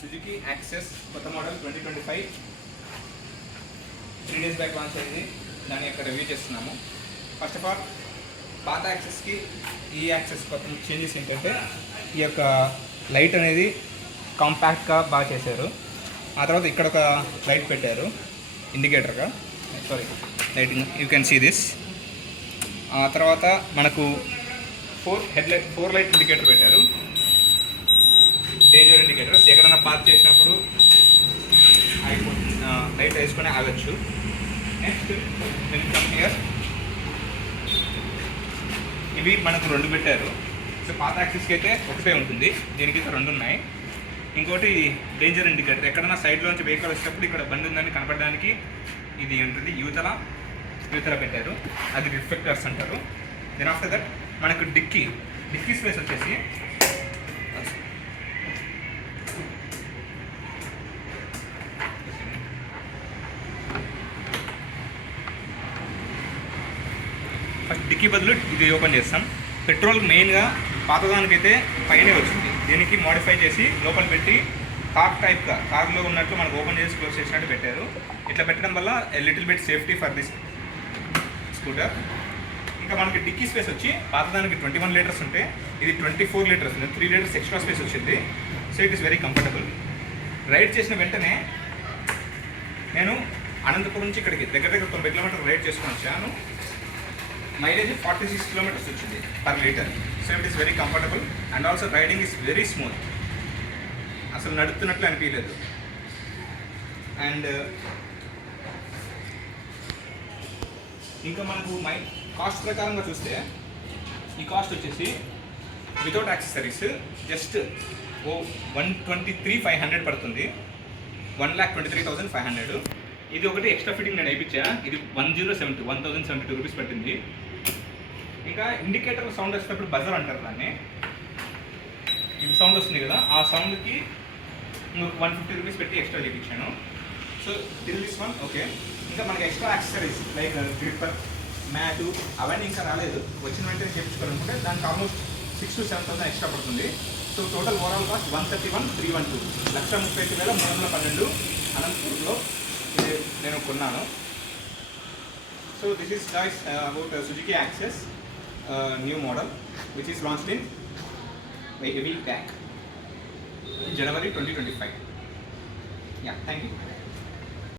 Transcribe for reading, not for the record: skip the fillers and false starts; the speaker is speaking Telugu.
సుజుకి యాక్సెస్ కొత్త మోడల్ 2025 3 days బ్యాక్ లాంచ్ అయింది. దాని యొక్క రివ్యూ చేస్తున్నాము. ఫస్ట్ ఆఫ్ ఆల్ పాత యాక్సెస్కి ఈ యాక్సెస్ కొత్త చేంజెస్ ఏంటంటే ఈ యొక్క లైట్ అనేది కాంపాక్ట్గా బాగా చేశారు. ఆ తర్వాత ఇక్కడ ఒక లైట్ పెట్టారు ఇండికేటర్గా, sorry lighting, you can see this. ఆ తర్వాత మనకు 4 లైట్ ఇండికేటర్ పెట్టారు, డేంజర్ ఇండికేటర్స్. ఎక్కడైనా పార్క్ చేసినప్పుడు లైట్ వేసుకొని ఆగచ్చు. నెక్స్ట్ కమ్ హియర్, ఇవి మనకు 2 పెట్టారు. సో పాత యాక్సెస్కి అయితే ఒకటే ఉంటుంది, దీనికి 2 ఉన్నాయి. ఇంకోటి డేంజర్ ఇండికేటర్, ఎక్కడైనా సైడ్లోంచి వెహికల్ వచ్చేటప్పుడు ఇక్కడ బండి ఉందని కనపడడానికి ఇది ఉంటుంది, యువతల పెట్టారు, అది రిఫ్లెక్టర్స్ అంటారు. దెన్ ఆఫ్టర్ దట్ మనకు డిక్కీ స్పేస్ వచ్చేసి ఫస్ట్ డిక్కీ బదులు ఇది ఓపెన్ చేస్తాం. పెట్రోల్ మెయిన్గా పాతదానికైతే పైనే వచ్చింది, దీనికి మోడిఫై చేసి లోపల పెట్టి కార్లో ఉన్నట్లు మనకు ఓపెన్ చేసి క్లోజ్ చేసినట్టు పెట్టారు. ఇట్లా పెట్టడం వల్ల little bit safety for this scooter. ఇంకా మనకి డిక్కీ స్పేస్ వచ్చి పాతదానికి 21 లీటర్స్ ఉంటే ఇది 24 లీటర్స్ ఉంది, 3 లీటర్స్ ఎక్స్ట్రా స్పేస్ వచ్చింది. So it is very comfortable. Ride చేసిన వెంటనే నేను అనంతపురం నుంచి ఇక్కడికి దగ్గర 90 కిలోమీటర్ రైడ్ చేసుకొని వచ్చాను. మైలేజ్ 46 కిలోమీటర్స్ వచ్చింది per litre. So it is very comfortable and also riding is very smooth, అసలు నడుపుతున్నట్లు అనిపించలేదు. అండ్ ఇంకా మనకు కాస్ట్ ప్రకారంగా చూస్తే ఈ కాస్ట్ వచ్చేసి వితౌట్ యాక్సెసరీస్ జస్ట్ 123,500 పడుతుంది, 1,23,500. ఇది ఒకటి ఎక్స్ట్రా ఫిట్టింగ్ నేను వేయించా, ఇది 1,072 రూపీస్ పట్టింది. ఇంకా ఇండికేటర్ సౌండ్ వచ్చేటప్పుడు బజర్ అంటారు దాన్ని, ఇది సౌండ్ వస్తుంది కదా, ఆ సౌండ్కి ఇంకొక 150 రూపీస్ పెట్టి ఎక్స్ట్రా చేయించాను. So this one okay. ఇంకా మనకి extra accessories like gripper, mat అవన్నీ ఇంకా రాలేదు, వచ్చిన వెంటనే చేయించుకోవాలనుకుంటే దానికి ఆల్మోస్ట్ 6,000 to 7,000 ఎక్స్ట్రా పడుతుంది. సో టోటల్ ఓవరాల్ కాస్ట్ 131,312, 1,35,312 అనంతపూర్లో ఇది నేను కొన్నాను. So this is guys about Suzuki access new model which is launched in a week back, January 2025. Yeah, thank you.